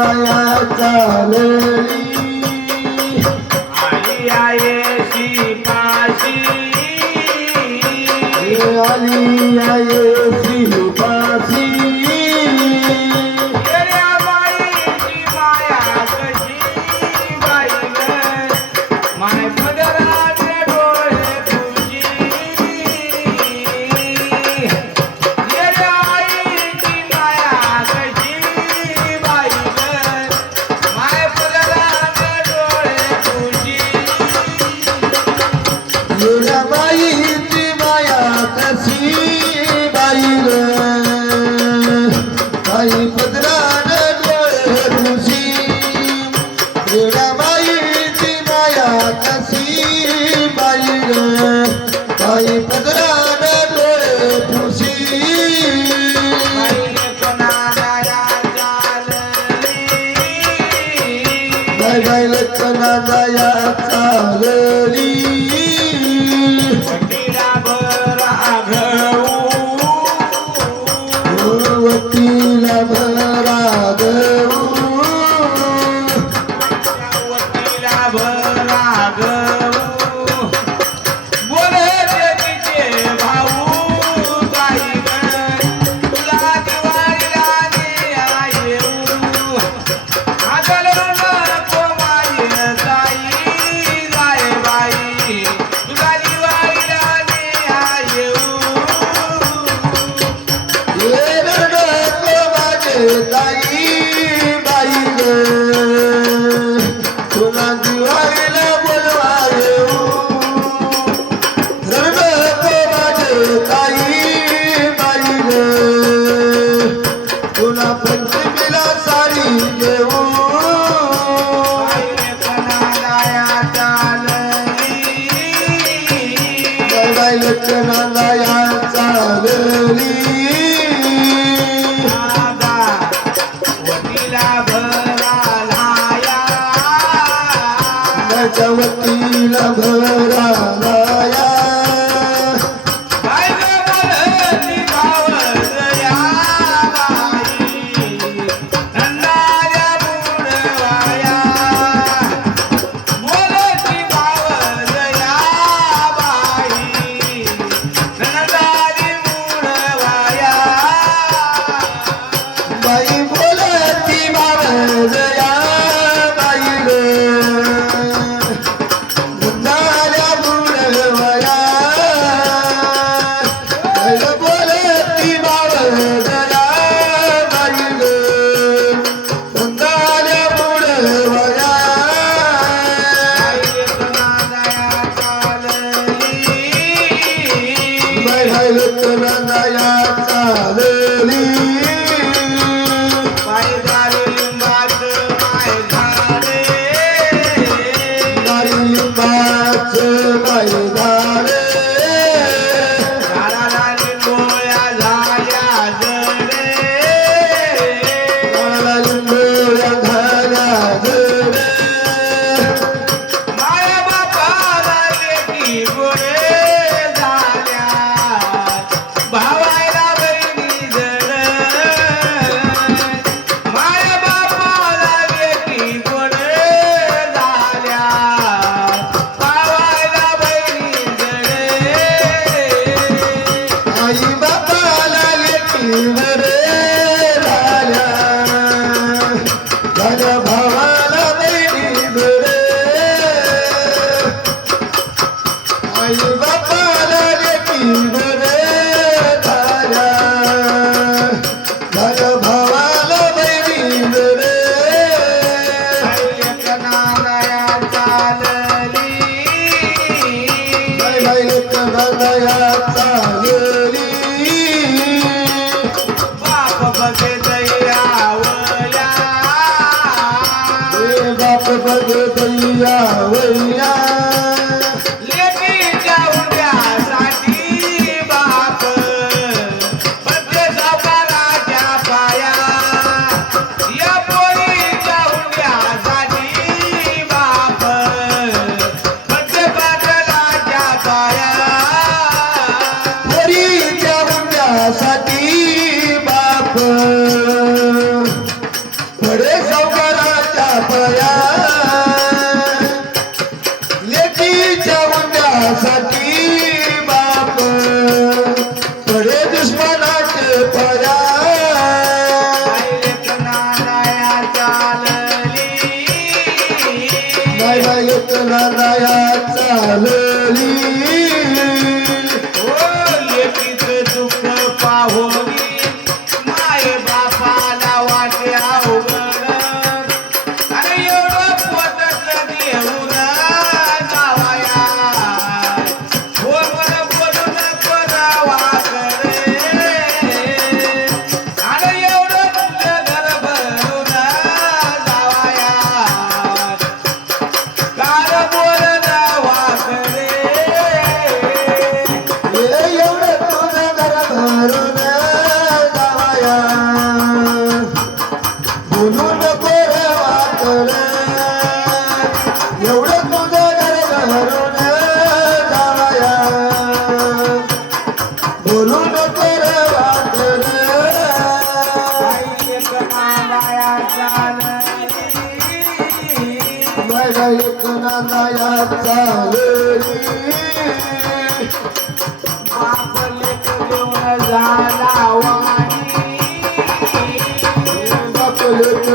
দয়া চলে माया बाई बाई लक्षणा बाप बघ वैया।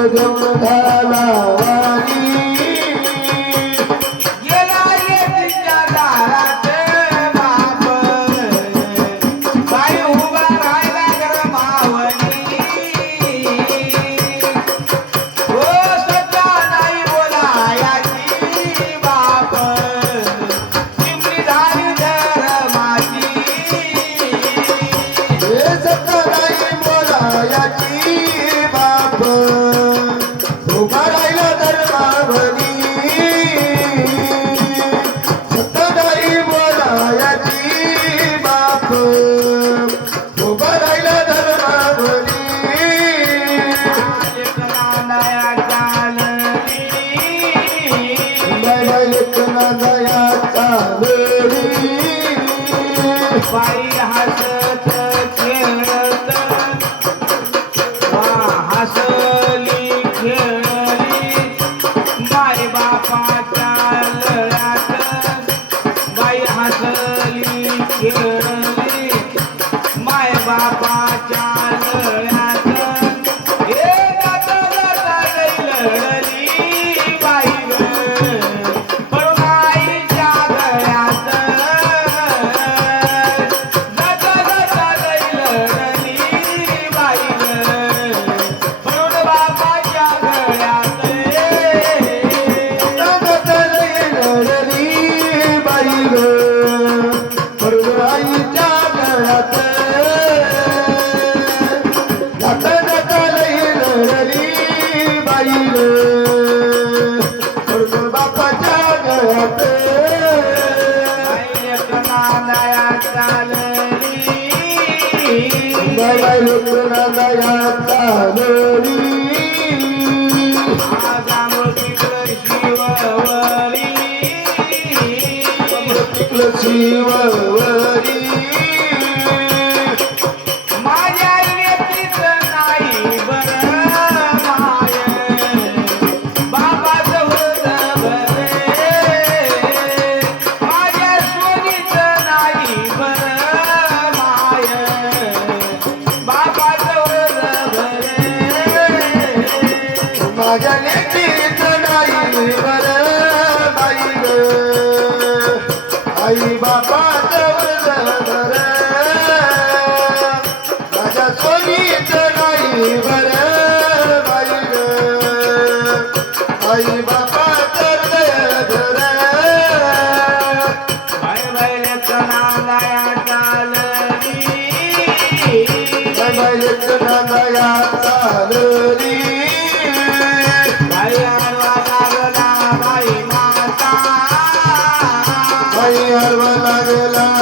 बापलेक दया লাগলা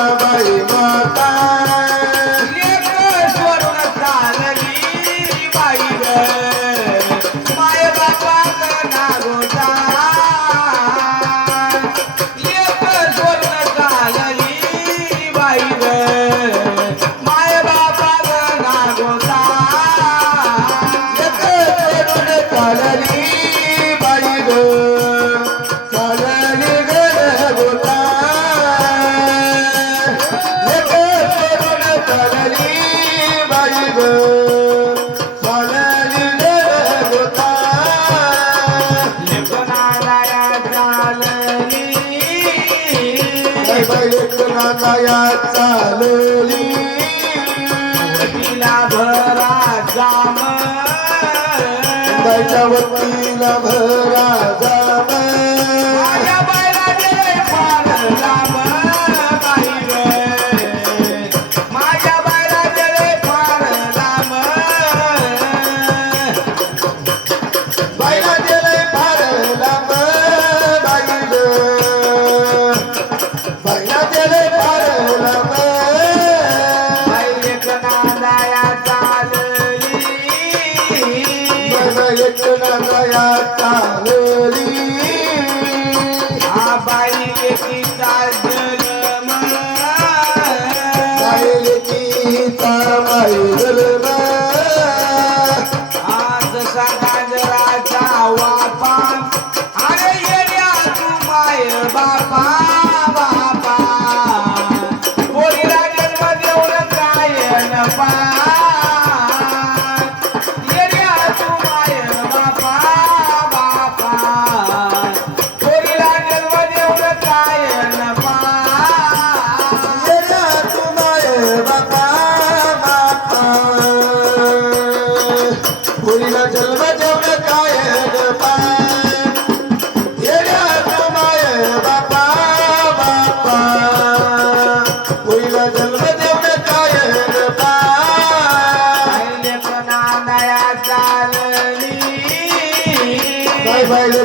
एक नया चालली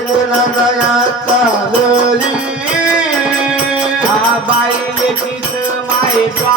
केला दयाचा जरी हा बाई लेकीच माय बा